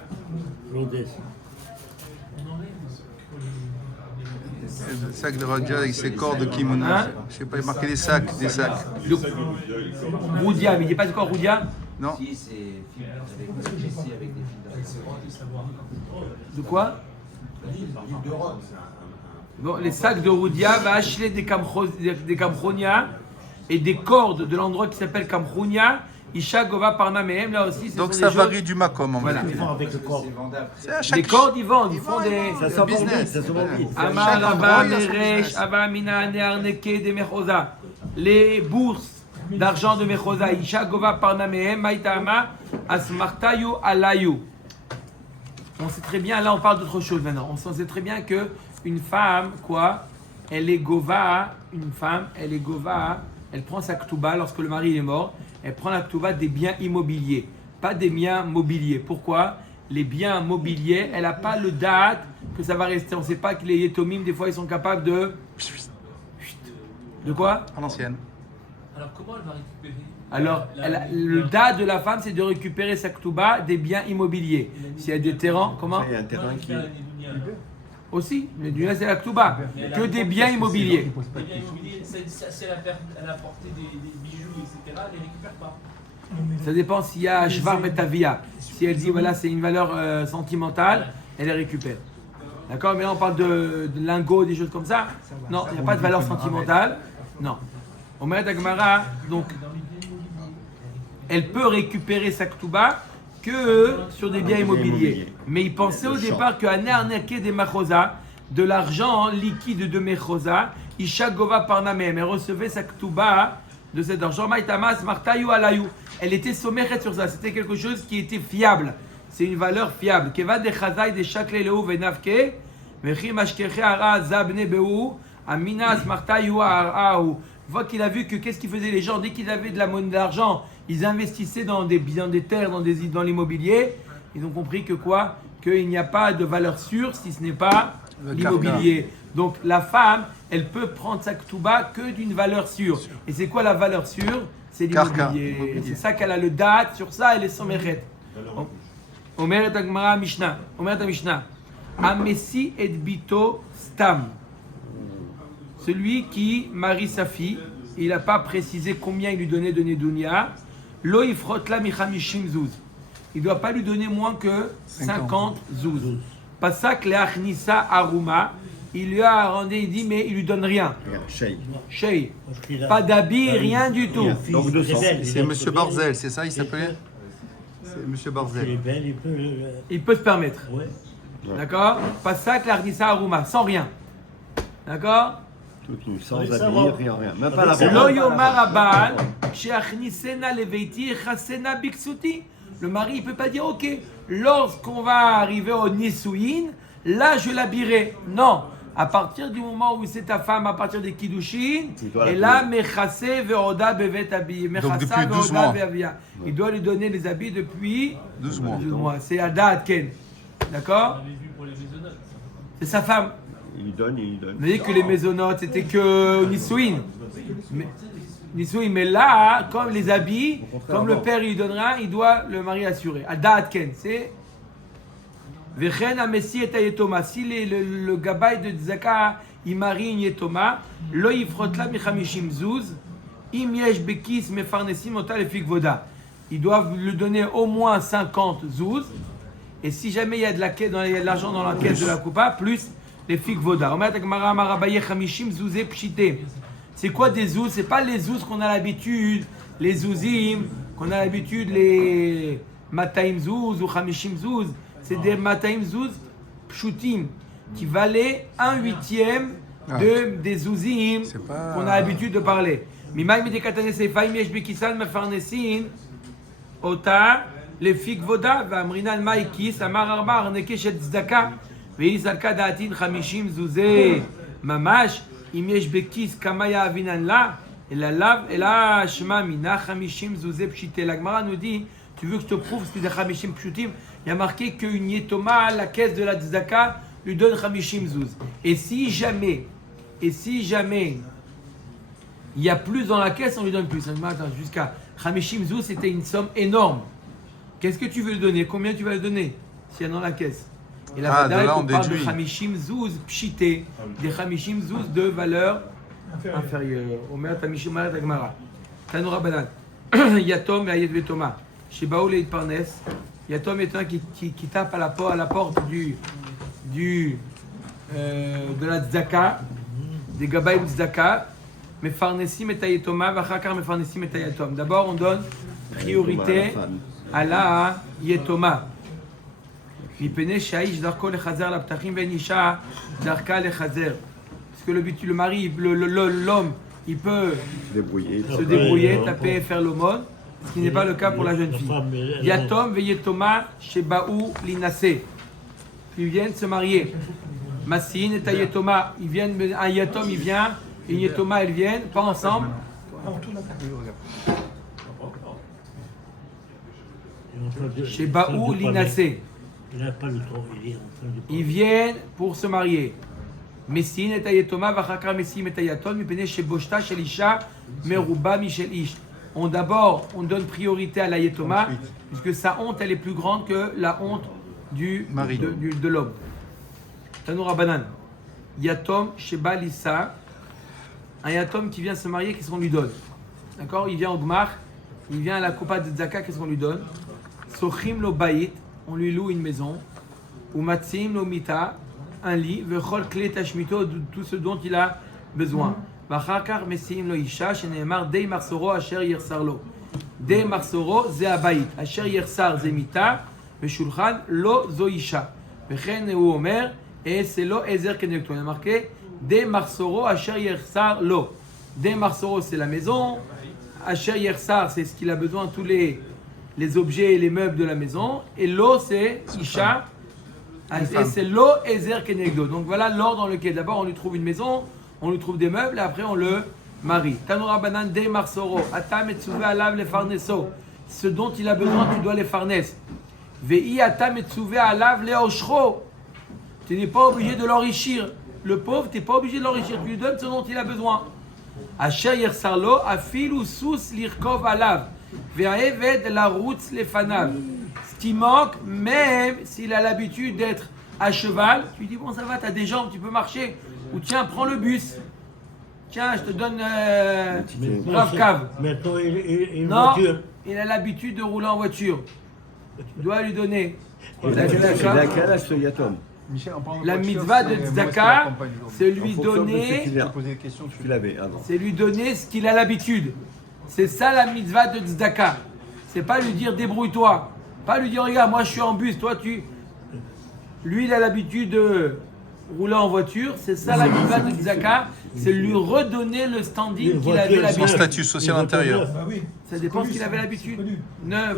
Le sac de Raja avec ses cordes de kimono. Hein? Je sais pas, il y a marqué des sacs. Roudia, mais il dit pas c'est quoi Roudia? Non. Si, c'est avec des fils De quoi? Bon, les sacs de Roudia va acheter des Kamchronia et des cordes de l'endroit qui s'appelle Kamchronia. Isha Gova Parnameem, là aussi. Donc ça varie du makom en voilà. fait. Ils font avec le corps. Les cordes, ils vendent, ils font des. Ça se vend vite, ça se vend vite. Amar Ava Meresh Ava Mina Nearneke de Mechosa. Les bourses d'argent de Mechosa. Isha Gova Parnameem, Maïtama, Asmartayu Alayu. On sait très bien, là on parle d'autre chose maintenant. On sait très bien que une femme, quoi, elle est Gova, une femme, elle est Gova, elle prend sa Ktuba lorsque le mari est mort. Elle prend la Ktuba des biens immobiliers, pas des biens mobiliers. Pourquoi? Les biens mobiliers, elle n'a pas le date que ça va rester. On ne sait pas que les Yetomim, des fois, ils sont capables de... De quoi? À l'ancienne. Alors comment elle va récupérer? Alors, le date de la femme, c'est de récupérer sa Ktuba des biens immobiliers. S'il y a des terrains, comment? Il y a un terrain qui... Aussi, le dunya, c'est la Ktuba. Que des biens immobiliers. Les biens immobiliers, si elle a porté des bijoux, etc., elle ne les récupère pas. Ça dépend s'il y a Shvar Betavia. Si elle dit, voilà, c'est une valeur sentimentale, elle les récupère. D'accord? Mais là, on parle de lingots, des choses comme ça. Non, il n'y a pas de valeur sentimentale. Non. Omer Dagmara, donc, elle peut récupérer sa Ketouba que sur des biens immobiliers. Mais il pensait au départ qu'Ané Arnake des Machosa, de l'argent liquide de Mechosa, Isha Gova Parnamem, elle recevait sa Ketouba de cet argent. Maïtamas, Martayu Alayou. Elle était sommaire sur ça. C'était quelque chose qui était fiable. C'est une valeur fiable. Keva de Chazai de Shakleleu Venavke, Vechim Ashkeche Ara Zabne Beu, Aminas Martayu Araou. Voit qu'il a vu que qu'est-ce qu'ils faisaient les gens dès qu'ils avaient de la monnaie d'argent, ils investissaient dans des biens, des terres, dans l'immobilier. Ils ont compris que quoi? Qu'il n'y a pas de valeur sûre si ce n'est pas l'immobilier. Donc la femme, elle peut prendre sa ketouba que d'une valeur sûre. Et c'est quoi la valeur sûre? C'est l'immobilier. C'est ça qu'elle a le date, sur ça elle est sans mérite. Omer Agmara Mishnah. Omer Mishnah. Amessi et bito stam. Celui qui marie sa fille, il n'a pas précisé combien il lui donnait de Nedounia. Lo ifrotla michamishim zouz. Il ne doit pas lui donner moins que 50 zouz. Pasak le achnissa aruma. Il lui a rendu, il dit, mais il lui donne rien. Shei. Pas d'habit, rien du tout. Donc 200. C'est Monsieur Barzel, c'est ça il s'appelait? C'est Monsieur Barzel. Il peut se permettre. Ouais. D'accord? Pasak le achnissa aruma, sans rien. D'accord? Sans Oui, ça habiller, va. rien. Même pas la Lo robe. yomar abal, sheachnisena leveiti chasena biksuti. Le mari, il ne peut pas dire, ok, lorsqu'on va arriver au Nisuin, là je l'habillerai. Non, à partir du moment où c'est ta femme, à partir des Kiddushin, et là, mechase ve'oda bevet abi. Donc depuis 12 mois. Il doit lui donner les habits depuis 12 mois. 12 mois. C'est Ada Ken. D'accord? On avait vu pour les maisonnotes. C'est sa femme. Il lui donne. Vous voyez que les maisonnotes, c'était que Nisuin. Mais là, comme les habits, comme le père lui donnera, il doit le mari assurer. Ada Ken, c'est Vechen Amessi et Ayetoma. Si le gabaï de Tzaka, il marie une Yetoma, lo yifrotla michamishim zouz, im yesh bekis mefarnesim ota le fikvoda. Ils doivent lui donner au moins 50 zouz. Et si jamais il y a de l'argent dans la caisse de la coupa, plus les fikvoda. C'est quoi des zouz? C'est pas les zouz qu'on a l'habitude, les zouzim, qu'on a l'habitude, les mataim zouz ou chamishim zouz. C'est des mataim zouz pshutim qui valaient 1/8 des zouzim qu'on a l'habitude de parler. Mimaï midekatane sefaim yesh bekisan mefarnesin ota le fikvoda v'amrinan maikis amar arba arneke shet tzedaka ve'is zalka da'atin 50 zouzé mamash. אם יש בכיס כמה יאבינן לה, אלא שמה מינה 50 זוזי פשיטי. La Gemara nous dit, tu veux que je te prouve que c'est des 50 pshutim? Il y a marqué qu'une yetoma, la caisse de la tzedaka, lui donne 50 zouz. Et si jamais, il y a plus dans la caisse, on lui donne plus. Jusqu'à 50 zouz, c'était une somme énorme. Qu'est-ce que tu veux lui donner? Combien tu vas lui donner s'il y a dans la caisse? Et la de là on on parle de déduit. 50 zouz pshité, des 50 zouz de valeur inférieure. Omer Tamishim Marat Agmara. Tanura Banan. Yatom et Ayet Vetoma. Chez Baoul et Parnes. Yatom est un qui tape à la porte de la tzedaka, des gabaïm tzedaka. Mefarnesim et Ayetoma, Vachakar Mefarnesim et Ayatom. D'abord on donne priorité à la Yetoma. Parce que le mari, l'homme, il peut se débrouiller, taper et faire l'aumône, ce qui n'est pas le cas pour la jeune fille. Yatom veyetoma shebaou linase. Ils viennent se marier. Massin et Ayetoma, un yatom il vient, et une yetoma elle vient, pas ensemble. Shebaou linase. Il n'a pas le temps, il est en train de parler. Ils viennent pour se marier. Messin et Ayetoma, Vachakra Messim et Ayatom, Mipene Sheboshta Shelisha, Meruba Michel Ish. On donne priorité à l'Ayetoma, puisque sa honte, elle est plus grande que la honte de l'homme. Tanoura Banan. Yatom Sheba Lissa, un Yatom qui vient se marier, qu'est-ce qu'on lui donne? D'accord? Il vient au Gmar, il vient à la Coupa de Tzaka, qu'est-ce qu'on lui donne? Sochim lo Bayit. On lui loue une maison, ou matsim lo mita, un lit, vechol kle tashmito, tout ce dont il a besoin. ואחר כך מסיעים לו אישה שנאמר די מחסורו אשר יחסר לו. די מחסורו זה הבית, אשר יחסר זה מיטה ושולחן, לא זו אישה. וכן הוא אומר, c'est לו עזר כנגדו. Il a marqué די מחסורו אשר יחסר לו. די מחסורו c'est la maison, אשר יחסר c'est ce qu'il a besoin, tous les objets et les meubles de la maison, et lo c'est isha. Et c'est lo ezer kenegdo. Donc voilà l'ordre dans lequel d'abord on lui trouve une maison, on lui trouve des meubles et après on le marie. Tanura banan de marsoro, ata metsuve alav le farneso. Ce dont il a besoin, tu dois les farnes. Vei ata metsuve alav le oshro. Tu n'es pas obligé de l'enrichir. Le pauvre, tu n'es pas obligé de l'enrichir. Tu lui donnes ce dont il a besoin. Asher yersarlo, afilu sus lirkov alav. Ve'eved la routz lefanav. Ce qui manque, même s'il a l'habitude d'être à cheval, tu lui dis bon ça va, tu as des jambes, tu peux marcher, ou tiens prends le bus, tiens je te donne grave cave. Maintenant il Non, voiture. il a l'habitude de rouler en voiture, tu dois lui donner. Quel âge ce Yatom? La mitzvah de tzedaka, c'est lui donner, Tu l'avais avant. c'est lui donner ce qu'il a l'habitude. C'est ça la mitzvah de tzedaka. C'est pas lui dire débrouille-toi. Pas lui dire, regarde, moi je suis en bus, toi tu... Lui, il a l'habitude de rouler en voiture, c'est ça la mitzvah de tzedaka, c'est lui redonner le standing qu'il avait Son l'habitude. statut social intérieur. Bah oui. Ça dépend ce qu'il avait l'habitude. Neuf.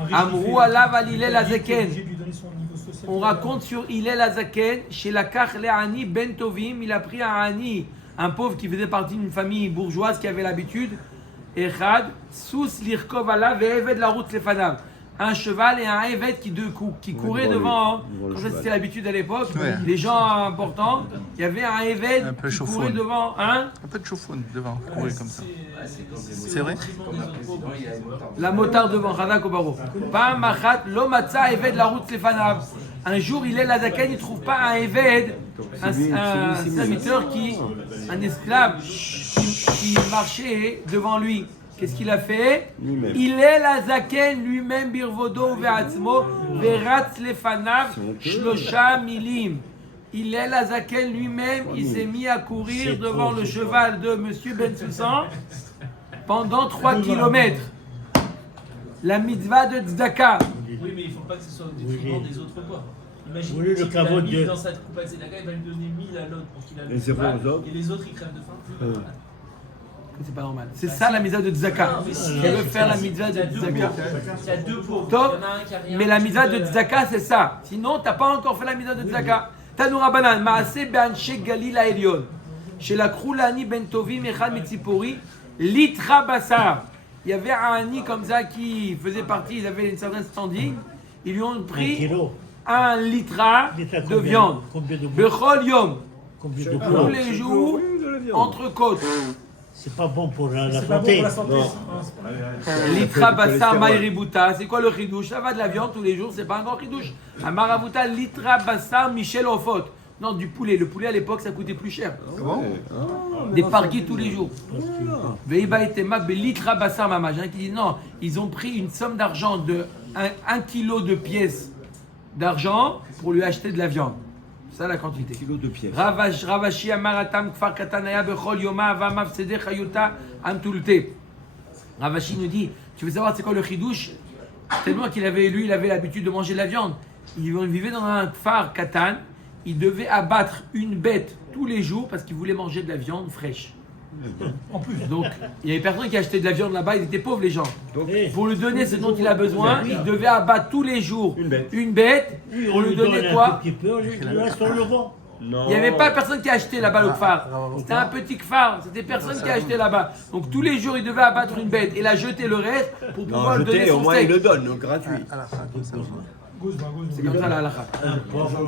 Un riche Amrou qui fait- alav al Hillel qui est Azaken. obligé de lui donner son niveau social. On raconte sur Hillel Azaken, chez la Kach Le'ani Ben Tovim, il a pris un Ani, un pauvre qui faisait partie d'une famille bourgeoise qui avait l'habitude, Echad, Sous Lirkov alav ve'eved la route lefanav. Un cheval et un evet qui couraient devant. Comme ça, c'était l'habitude à l'époque. Ouais. Les gens importants, il y avait un evet Un peu qui chauffoune. courait devant. Hein? Un peu de chauffoune devant, courir comme ça. C'est vrai? La motarde devant. Chadak au barreau. Pam machat lo matza evet la route lefanav. Un jour, il est la zaken, il ne trouve pas un evet, un serviteur un esclave qui marchait devant lui. Qu'est-ce qu'il a fait? Lui-même. Il est la zaken lui-même birvodo ve'atzmo ve'ratz lefanav shlosha milim. Il est la zaken lui-même, il s'est mis à courir C'est devant trop, le c'est cheval de Monsieur Ben Soussan pendant 3 kilomètres. La mitzvah de tzedaka. Oui, mais il ne faut pas que ce soit au détriment des autres quoi. Imagine Oui, le qu'il a caveau 1000 de- dans sa coupe à tzedaka, il va lui donner 1000 à l'autre pour qu'il a le Et zéro cheval, aux autres. et les autres ils crèvent de faim. C'est pas normal. C'est ça la mitzvah de tzedaka. Non, mais si- Elle veut faire la mitzvah de il y a deux tzedaka. pauvres. Il y a deux pauvres. Top. Il y en a un qui a rien, Mais la tu mitzvah de donnes- tzedaka, c'est ça. Sinon, t'as pas encore fait la mitzvah de tzedaka. Tanoura banan, maaseh be'anshe Galil ha'elyon. Chez la Kroulani ben Tovim echad mitzipori, litra basar. Il y avait un Ani comme ça qui faisait partie, il avait une certaine standing. Ils lui ont Un pris kilo. 1 litre Litre de combien? viande. Combien de Bechol yom. Combien de Tous poids? les jours, entrecôte. C'est pas bon pour la C'est pas bon pour santé. la santé. Non. ça, hein, c'est pas- Litra bassar maïributa, c'est quoi le chidouche? Ça va de la viande tous les jours, c'est pas un grand chidouche. Un marabuta litra bassar Michel Ofot. Non, du poulet. Le poulet à l'époque ça coûtait plus cher. Des parguis tous les jours. Veiba et tema belitra bassar mamaj. Il y en a qui disent non, ils ont pris une somme d'argent de 1 kilo de pièces d'argent pour lui acheter de la viande. C'est ça la quantité. Kilo de pièces. Ravashi amaratam kfar katanaya bechol yoma vamav sedech hayuta amtulte. Ravashi nous dit, tu veux savoir c'est quoi le chidouche? Tellement qu'il avait il avait l'habitude de manger de la viande. Il vivait dans un kfar katan, il devait abattre une bête tous les jours parce qu'il voulait manger de la viande fraîche. En plus. Donc, il y avait personne qui achetait de la viande là-bas, ils étaient pauvres les gens. Eh, Pour lui donner ce dont il a besoin, il devait abattre tous les jours Une bête. pour on lui donner donne un quoi? petit peu, le reste on le vend. Non. Il n'y avait pas personne qui achetait là-bas le kfar. C'était un petit kfar, c'était personne qui achetait là-bas. Donc tous les jours, il devait abattre une bête et la jeter le reste pour pouvoir Non, le donner jeter, au son moins il steak. le donne, gratuit. À la fin, comme ça. C'est comme ça la halakha.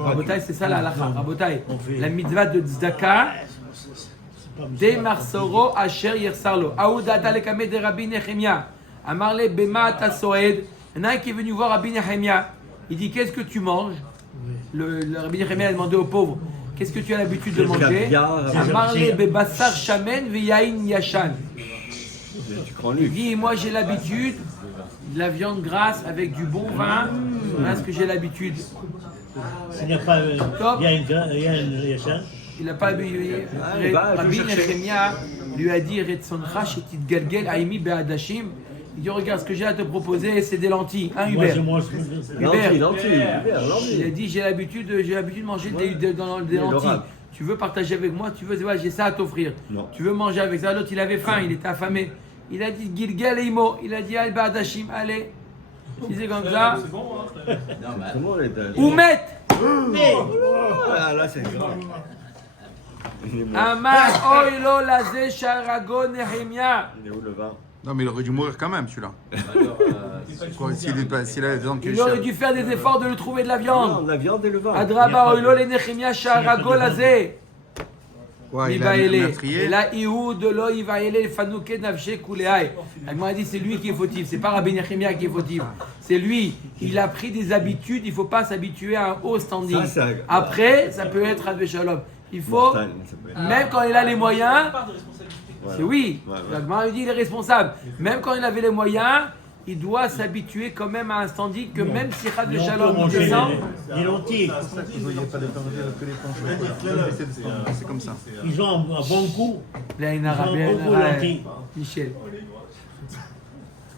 Rabotai, c'est ça la halakha. Rabotai, On fait- la mitzvah de tzedaka, C'est pas de marsoro asher yersarlo. Aoudata lekame de Rabbi Nehemia. Amarle bema atasoed. Il y en a un qui est venu voir Rabbi Nehemia. Il dit qu'est-ce que tu manges? Le Rabbi Nehemia a demandé aux pauvres qu'est-ce que tu as l'habitude de manger? Amarle bebassar shamen veyain yashan. Tu prends Il lui. dit moi j'ai l'habitude de la viande grasse avec du bon vin. Voilà ce que j'ai l'habitude. Il n'y a pas. Top. Il y a une yachan. Il n'a pas habitué. il va Rabbi chercher. Nechemia lui a dit Retzoncha shetit galgel aimi be'adashim. Il dit regarde, ce que j'ai à te proposer, c'est des lentilles. Hein, Moi, Hubert? je mange. Lentilles. Il a dit j'ai l'habitude de manger des lentilles. Tu veux partager avec moi? Tu veux, ouais, j'ai ça à t'offrir. Non. Tu veux manger avec ça? L'autre, il avait faim, il était affamé. Il a dit Gilgal et Imo. Il a dit Al Ba'adashim, allez. Il disait comme ça. C'est bon, hein. Non, mais Comment on est Oumet. Ah là, c'est grave. Amar Oilo Lazé Sharago Nehemia. Il est où le vin? Non, mais il aurait dû mourir quand même, celui-là. alors, Quoi, s'il a des dents Il aurait dû faire des efforts de lui trouver de la Non, viande. la viande et le vin. Adraba Oilo le Nehemia Sharago Lazé. Quoi, Il il va a aller. meurtrier. Et là, Ihoud, là, il va aller, Fanouké, Navché, Kouléaï. Elle m'a dit, c'est lui qui est fautif, c'est pas Rabbi Nechemia qui est fautif. C'est lui. Il a pris des habitudes, il ne faut pas s'habituer à un haut standing. Après, ça peut être Advé Shalom. Il faut, Mortal, ça peut être. même quand il a les moyens, Part de responsabilité. c'est oui. Ouais, ouais. La Gemara lui dit, il est responsable. Même quand il avait les moyens, il doit s'habituer quand même à un standing que même si Advé Mais on peut Shalom il manger descend, des lentilles. C'est comme ça. Ils ont un bon goût. là, il Ils a ont rabé, un bon goût lentilles. Michel.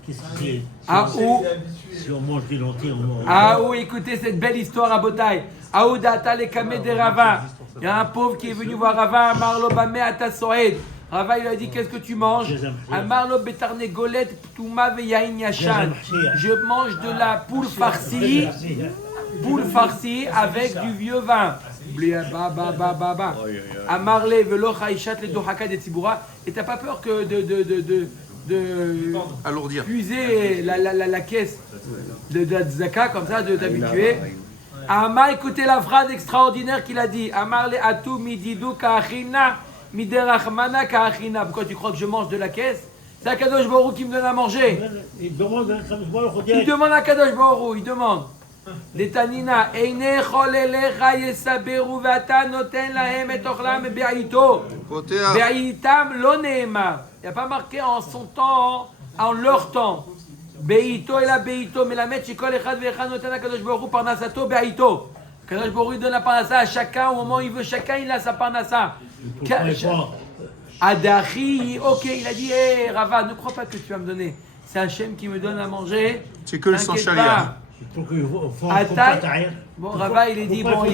Qu'est-ce que c'est? Ah, ou. Si on mange des lentilles, on mange. Ah oui, écoutez cette belle histoire à Botaï. Aoudata le kamé de Rava. Il y a un pauvre qui est venu voir Rava, Amarlo Bame Atasoed. Rava il lui a dit qu'est-ce que tu manges? Amarlo Betarne Golet Ptouma Veyain Yashan. Je mange de la poule farcie avec du vieux vin. Amarle Velo Chaïchat le Dohaka de Tziboura. Et t'as pas peur que de Alourdir. puiser la caisse de Tzaka comme ça, de t'habituer. Amar, écoutez la phrase extraordinaire qu'il a dit. Amar le atu mididou ka'achina, miderachmana ka'achina. Pourquoi tu crois que je mange de la caisse? C'est Akadosh Baruch Hu qui me donne à manger. Il demande un Il demande à Akadosh Baruch Hu, il demande. Detanina, eine cholelecha yesaberu vata noten lahem et ochlam be'aito. Be'itam lo neema. Il n'y a pas marqué en son temps, en leur temps. Beito et la Beito, mais la mettre chez Kol Echad Ve'echad Noten HaKadosh Baruch Hu Parnasato Beito. Kadosh Baruch Hu donne la parnassa à chacun au moment où il veut, chacun il a sa parnassa. Adachi, ok, il a dit, hé Rava, ne crois pas que tu vas me donner. C'est Hachem qui me donne à manger. C'est que le sang T'inquiète charia. pas. Il faut qu'il fasse un Attaque. combat arrière. Bon, Rava, il est dit, bon,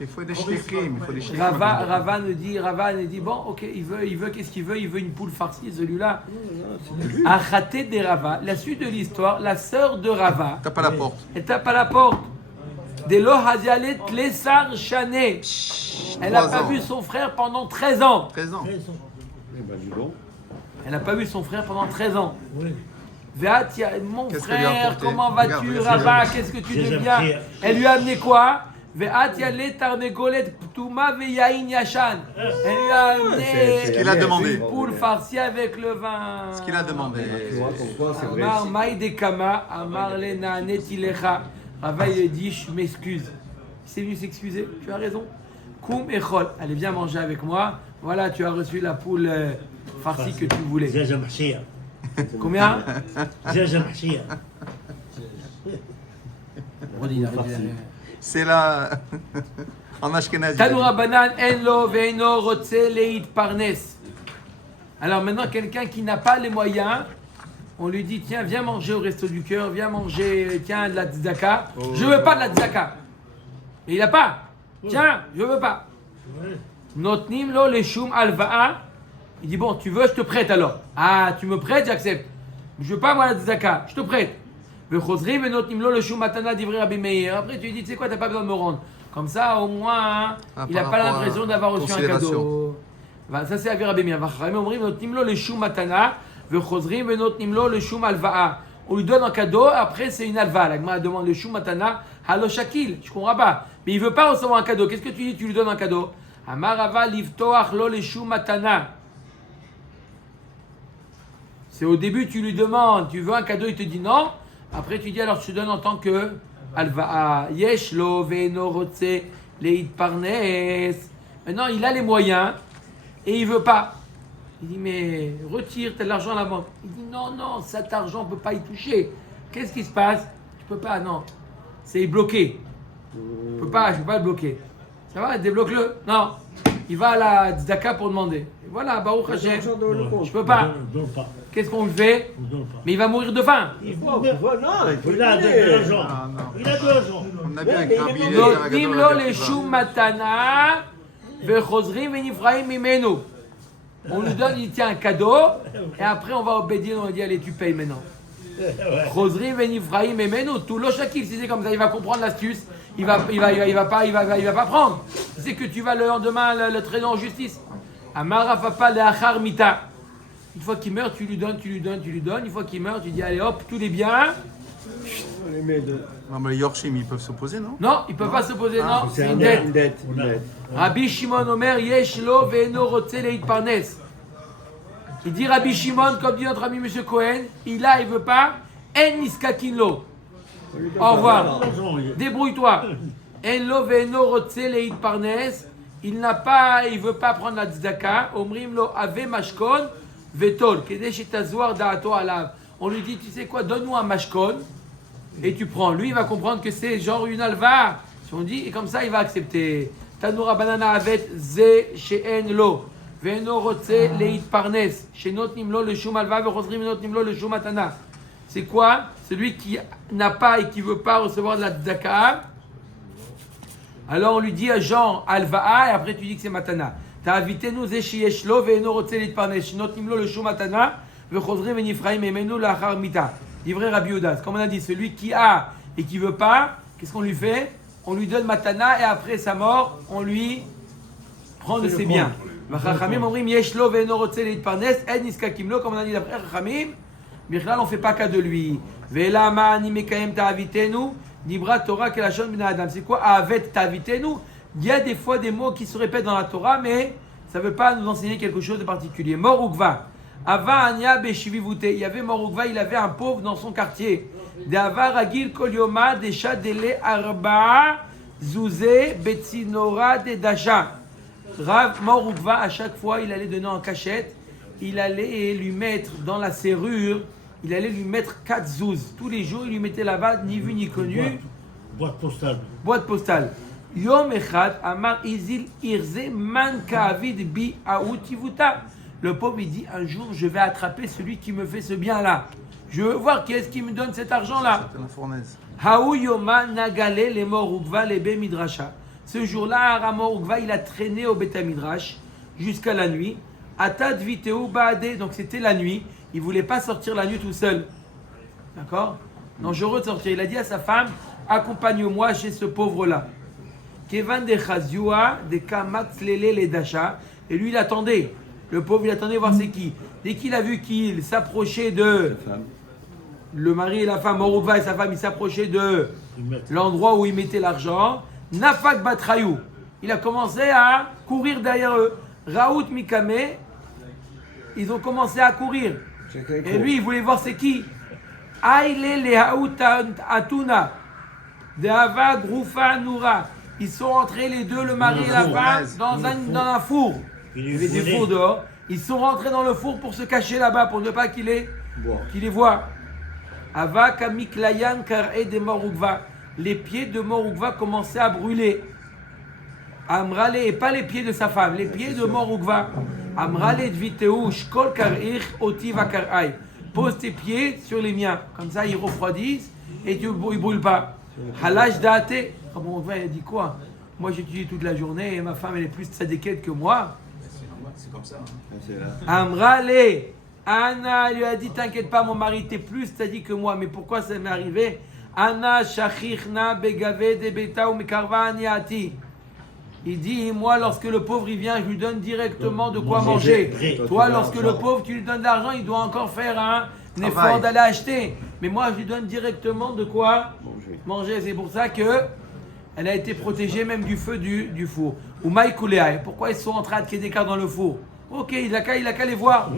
Il faut des shtikim, il faut des shtikim. Rava nous dit, bon, ok, il veut, qu'est-ce qu'il veut? Il veut une poule farcie, celui-là. Achaté des Rava, la suite de l'histoire, la sœur de Rava, Tape à la porte. elle tape à la porte. Delo Hazialet Lessar Chané. Elle n'a 3 pas ans. vu son frère pendant 13 ans. 13 ans. Eh ben, dis donc. Elle n'a pas vu son frère pendant 13 ans. Oui. Véatia, mon Qu'est-ce qu'elle lui a frère, apporté? comment vas-tu, Regarde, Rava? Qu'est-ce que tu J'ai deviens? appris. Elle lui a amené quoi? Véatia le Tarnegolet Ptouma Veyain Yashan. Elle lui a amené Ce qu'il a demandé. une poule farcie avec le vin. Ce qu'il a demandé. Tu vois, comme quoi, c'est vrai. Amar Maïdekama, Amar Lena Netilecha. Rava il dit, je m'excuse. Il s'est venu s'excuser, tu as raison. Koum Echol, allez viens manger avec moi. Voilà, tu as reçu la poule farcie que tu voulais. Zaza Mahshia. Combien? Zaza Mahshia. C'est là. En Ashkenazi. Tanoura Banan, Enlo, Veino, Rotse, Leit, Parnes. Alors maintenant, quelqu'un qui n'a pas les moyens, on lui dit, tiens, viens manger au resto du cœur, viens manger, tiens, de la tzedaka. Je veux pas de la tzedaka. Et il n'a pas. Tiens, je veux pas. Notnim lo le shum alva'a. Il dit, bon, tu veux, je te prête alors. Ah, tu me prêtes, j'accepte. Je veux pas moi la tzedaka, je te prête. Vechosri venotnim lo le shum matana divrei Rabbi Meir. Après, tu lui dis, tu sais quoi, t'as pas besoin de me rendre. Comme ça, au moins, hein, Ah, il n'a par pas rapport à l'impression d'avoir reçu un considération. cadeau. Ça, c'est Rabbi Meir. Vachachamim omrim venotnim lo le shum matana. Vechosri venotnim lo le shum alva'a. On lui donne un cadeau, après c'est une alva. La Gemara demande le shum matana halo shakil. Je comprends pas. Mais il veut pas recevoir un cadeau. Qu'est-ce que tu dis? Tu lui donnes un cadeau. Amarava livtoach lo le shum matana. C'est au début, tu lui demandes, tu veux un cadeau, il te dit non. Après, tu dis alors je te donne en tant que alva. Yesh lo ve'eno rotse leit parnes. Maintenant, il a les moyens et il veut pas. Il dit mais retire, t'as de l'argent à la banque. Il dit non, cet argent on peut pas y toucher. Qu'est-ce qui se passe? Je peux pas, non. C'est bloqué. Je peux pas le bloquer. Ça va, débloque-le. Non. Il va à la tzedaka pour demander. Et voilà, Baruch Hashem. Je peux pas. Donne pas. Qu'est-ce qu'on lui fait? On donne pas. Mais il va mourir de faim. Il Non, il faut Il a de le l'argent. Ah, non. Il a de l'argent. On a bien un mais Rabbi il est Eliezer נותנים הגדול לו הגדול. לשום מתנה וחוזרים ונפרעים ממנו. On lui donne, il tient un cadeau, et après on va obéir, on lui dit allez tu payes maintenant. Chosrim venifraim memenu, tout lo shakil, si c'est comme ça, il va comprendre l'astuce, il va pas prendre. C'est que tu vas le lendemain le traîner en justice. Amara papa le achar mita. Une fois qu'il meurt, tu lui donnes. Une fois qu'il meurt, tu dis allez hop, tous les biens. les met de... Non, mais les Yorshim, ils peuvent s'opposer, non? Non, ils peuvent pas s'opposer, non, c'est une Une dette. dette. Rabbi Shimon Omer, yesh lo ve'eno rotze leit parnes. Il dit Rabbi Shimon, comme dit notre ami M. Cohen, il veut pas, en niskakin lo. Au revoir, débrouille-toi. En lo ve'eno rotze leit parnes. Il veut pas prendre la tzedaka. Omrim lo ave mashkon vetol. Kedesh etazouar da'ato alav. On lui dit, tu sais quoi, donne-nous un mashkon. Et tu prends. Lui, il va comprendre que c'est genre une alva. Si on dit, et comme ça, il va accepter. Tanura banana avet ze she'en lo. Ve'eno rotze leit parnes. She'notnim lo le shum alva ve'chozrim notnim lo le shum atana. C'est quoi? Celui qui n'a pas et qui veut pas recevoir de la tzedaka. Alors on lui dit à Jean alva'a et après tu dis que c'est matana. T'as invité nous ze sheyesh lo ve'eno rotze leit parnes. She'notnim lo le shum atana ve'chozrim venifraim emenu la'achar mita. Livré Rabbi Yehuda. Comme on a dit, celui qui a et qui veut pas, qu'est-ce qu'on lui fait? On lui donne matana et après sa mort, on lui prend de ses biens. Chachamim omrim yesh lo ve'eno rotze leit parnes en niskakim lo. Comme on a dit d'après Chachamim, Bichlal on fait pas cas de lui. Ve'lama ani mekayem ta'avitenu dibra Torah kelashon bnei adam. C'est quoi avet ta'avitenu? Il y a des fois des mots qui se répètent dans la Torah, mais ça veut pas nous enseigner quelque chose de particulier. Mor ukva. Ava Anya Beshivivute. Il y avait Morugva, il avait un pauvre dans son quartier. De Ava Ragil Kolyoma Desha Dele Arba Zouze Betsinora de Dasha. Rav Morugva, à chaque fois, il allait donner en cachette. Il allait lui mettre dans la serrure, il allait lui mettre 4 zouz. Tous les jours, il lui mettait là-bas, ni vu ni connu. Boîte postale. Boîte postale. Yom Echad Amar Izil Irze Man Kaavid Bi Aoutivuta. Le pauvre, il dit, un jour, je vais attraper celui qui me fait ce bien-là. Je veux voir qui est-ce qui me donne cet argent-là. C'est la fournaise. Haou Yoma Nagale les Morugva les Be Midrasha. Ce jour-là, Aramor Ukva, il a traîné au Beta Midrash jusqu'à la nuit. Atad Viteu Baade, donc c'était la nuit. Il ne voulait pas sortir la nuit tout seul. D'accord? Dangereux de sortir. Il a dit à sa femme, accompagne-moi chez ce pauvre-là. Kevan de Chazioua, de Kamatzlele les Dasha. Et lui, il attendait. Le pauvre, il attendait voir c'est qui. Dès qu'il a vu qu'il s'approchait de le mari et la femme, Morugva et sa femme, ils s'approchaient de l'endroit où ils mettaient l'argent. Nafak Batrayou. Il a commencé à courir derrière eux. Raout Mikame, ils ont commencé à courir. Et lui, il voulait voir c'est qui. Aïle le Haout Atuna. De Hava Groufa Noura. Ils sont rentrés les deux, le mari et la femme, dans un four. Il y avait des fours dehors. Ils sont rentrés dans le four pour se cacher là-bas, pour ne pas qu'il les voit. Ava Kamiklayan Kar'e de Morugva. Les pieds de Morugva commençaient à brûler. Amrale, et pas les pieds de sa femme, les pieds de Morugva. Amrale Dviteu Shkol Kar'ich Otiva Kar'ai. Pose tes pieds sur les miens. Comme ça, ils refroidissent et ils ne brûlent pas. Halash Date. Morugva, il a dit quoi? Moi, j'étudie toute la journée et ma femme, elle est plus tzadékette que moi. C'est comme ça. Amrale, Anna lui a dit, t'inquiète pas, mon mari, t'es plus tzaddik que moi. Mais pourquoi ça m'est arrivé? Anna shachichna begave de beta ou mekarva aniati. Il dit, moi, lorsque le pauvre il vient, je lui donne directement de quoi manger. Toi, lorsque le pauvre, tu lui donnes de l'argent, il doit encore faire un effort d'aller acheter. Mais moi, je lui donne directement de quoi manger. C'est pour ça que elle a été protégée même du feu du four. Ou maïkouléaï. Pourquoi ils sont en train de créer des cartes dans le four? Ok, il a qu'à les voir.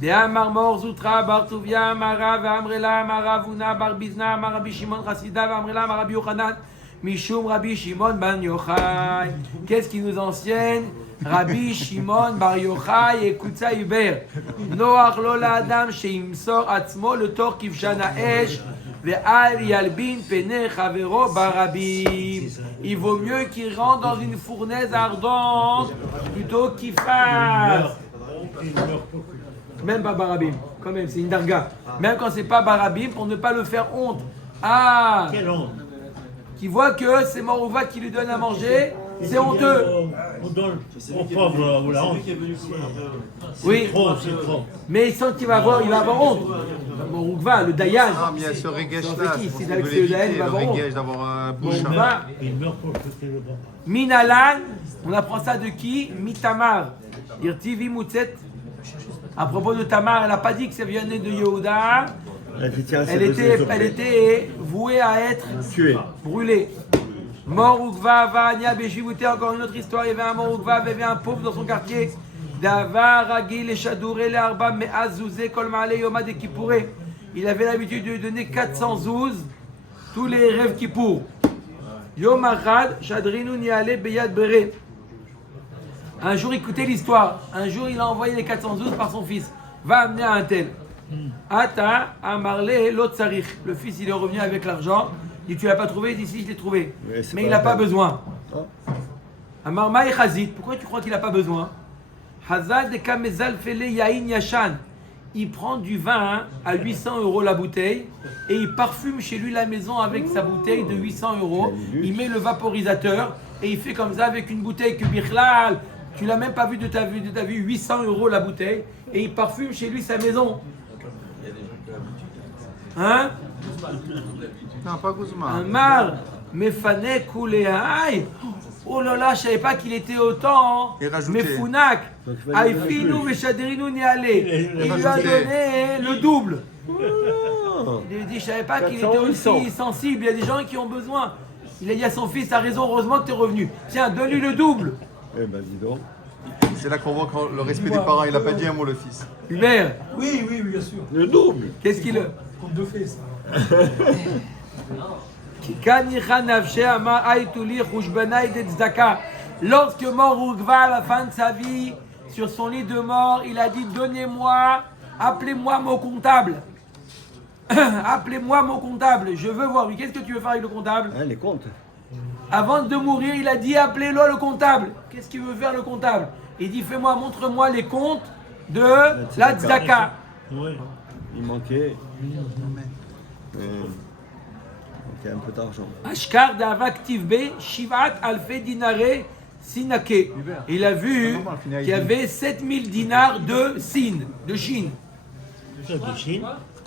De Amar Mor Zutra Bartuvia Mara Vamrela Maravuna Barbizna Marabi Shimon Chassida Vamrela Marabi Yochanan Mishum Rabbi Shimon Bar Yochai. Qu'est-ce qui nous enseigne? Rabbi Shimon Bar Yochai et Koutsa Uber. Noach Lola Adam Sheimsor Atzmo le Tor Kivshana Esh Ve'al yalbin pene chavero barabim. Il vaut mieux qu'il rentre dans une fournaise ardente plutôt qu'il fasse. Il meurt pour que- Même pas barabim, quand même, c'est une darga. Même quand c'est pas barabim, pour ne pas le faire honte. Ah, Quelle honte. qui voit que c'est Morouva qui lui donne à manger, c'est honteux. On donne aux pauvres ou la honte. Oui, C'est trop. mais il sent qu'il va avoir honte. Morouva, le Dayan, Ah, mais il y a ce regesh c'est là. qui? Vous C'est avec voulez ce Dayan, il éviter va le avoir honte. regesh d'avoir un bouche. Morouva, Il meurt pour que le bon. Minalan, on apprend ça de qui? Mitamar. Irtivi Moutzet. À propos de Tamar, elle n'a pas dit que ça venait de Yehuda. Elle était vouée à être brûlée. Mort Ukva, Vania, Béjivouté, encore une autre histoire. Il y avait un mort Ukva, il y avait un pauvre dans son quartier. Davar, Ragi, les Chadouré, les Arba, mais Azouzé, Kolmale, Yoma, de Kippouré. Il avait l'habitude de lui donner 400 zouz tous les rêves Kippour. Yom Achad, Chadrinu, Niale, Beyad, Bere. Un jour, écoutez l'histoire. Un jour, il a envoyé les 412 par son fils. Va amener à un tel. Ata, Amarle, Lotsarich. Le fils, il est revenu avec l'argent. Il dit, tu l'as pas trouvé? Il dit, si, je l'ai trouvé. Mais il n'a pas besoin. Amar Maï Chazit. Pourquoi tu crois qu'il n'a pas besoin? Hazad de Kamezal Fele Yain Yashan. Il prend du vin à 800 € la bouteille et il parfume chez lui la maison avec sa bouteille de 800 €. Il met le vaporisateur et il fait comme ça avec une bouteille que Bichlal, tu l'as même pas vu de ta vie, 800 € la bouteille et il parfume chez lui sa maison. Hein? Non, pas Guzman. Amar, Mefane Kulehaï. Oh là là, je savais pas qu'il était autant. Et rajouté. Mefounak. Aïfinu Veshaderinu Niale. Il lui a donné le double. Il lui dit, je savais pas qu'il était aussi sensible. Il y a des gens qui ont besoin. Il a dit à son fils, t'as raison, heureusement que tu es revenu. Tiens, donne-lui le double. Eh ben, dis donc. C'est là qu'on voit le respect des parents. Il n'a pas dit un mot, le fils. Hubert, Oui, oui, oui, bien sûr. Le double. qu'est-ce qu'il a? Compte de fait, ça. Lorsque mort Rugva, à la fin de sa vie, sur son lit de mort, il a dit, donnez-moi, appelez-moi mon comptable. Appelez-moi mon comptable, je veux voir. Qu'est-ce que tu veux faire avec le comptable? Hein, les comptes. Avant de mourir, il a dit, appelez-le le comptable. Qu'est-ce qu'il veut faire le comptable? Il dit, montre-moi les comptes de la tzedaka. Oui. Il manquait. Il manquait un peu d'argent. Ashkar d'Avak Tivbe, Shivat Alfe Dinare Sinake. Il a vu qu'il y avait 7000 dinars de Sin, de Chine. Ça, de Chine.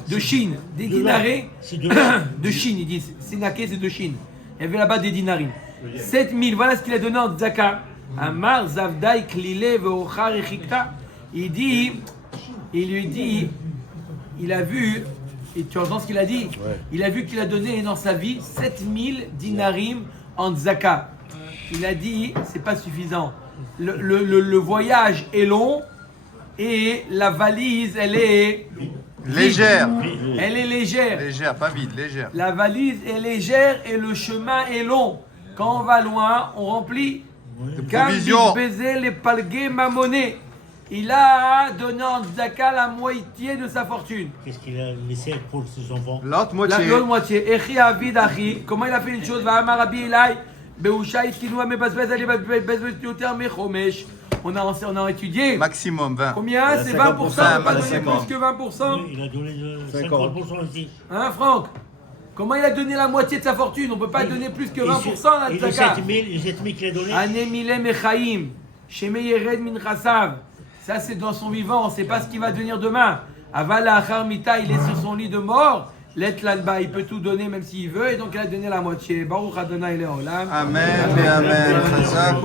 De Chine, des De dinarés C'est de là. de Chine, ils disent. Sinake, c'est de Chine. Il y avait là-bas des dinarim. 7000, voilà ce qu'il a donné en tzaka. Amar Zavdai Klile Veochar Echikta. Il lui dit, il a vu, et tu entends ce qu'il a dit? Il a vu qu'il a donné dans sa vie 7000 dinarim en tzaka. Il a dit, c'est pas suffisant. Le voyage est long et la valise, elle est Légère. Elle est légère. Légère, pas vide, légère. La valise est légère et le chemin est long. Quand on va loin, on remplit. De Quand provisions. baiser les palgués mamonés, il a donné en tzaka la moitié de sa fortune. Qu'est-ce qu'il a laissé pour ses enfants? L'autre La moitié. l'autre moitié. Echi avid achi. Comment il a fait une chose? Va amar Rabbi Elai. Beusha itkinu amebazbez ali bazbez yoter mechomesh. On a étudié. Maximum 20. Combien? C'est 20%. On peut pas donner plus que 20%. Oui, il a donné 50% aussi. Hein, Franck? Comment il a donné la moitié de sa fortune? On ne peut pas donner plus que 20% à la Et les tzaka. 7000 qu'il a donné. Anemile mechaim, sheme yered min chasav. Ça c'est dans son vivant, on ne sait pas ce qu'il va devenir demain. Aval achar mita, il est sur son lit de mort. Let l'alba, il peut tout donner même s'il veut, et donc il a donné la moitié. Baruch Adonai Leolam. Amen et amen. Chazak.